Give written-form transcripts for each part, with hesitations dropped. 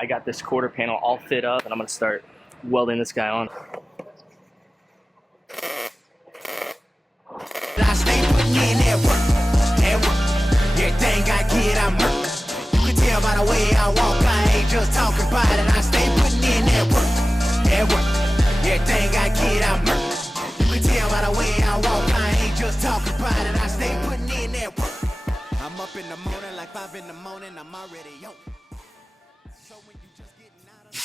I got this quarter panel all fit up and I'm gonna start welding this guy on. I stay putting in that work. Everything I get, I murk. You can tell by the way I walk, I ain't just talking about it. I stay putting in that work. Everything I get, I murk. You can tell by the way I walk, I ain't just talking about it. I stay putting in that work. I'm up in the morning like 5 in the morning, I'm already on. So when you just getting out of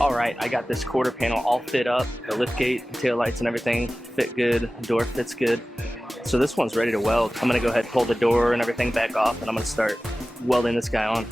Alright, I got this quarter panel all fit up, the lift gate, tail lights and everything fit good, door fits good. So this one's ready to weld. I'm gonna go ahead and pull the door and everything back off and I'm gonna start welding this guy on.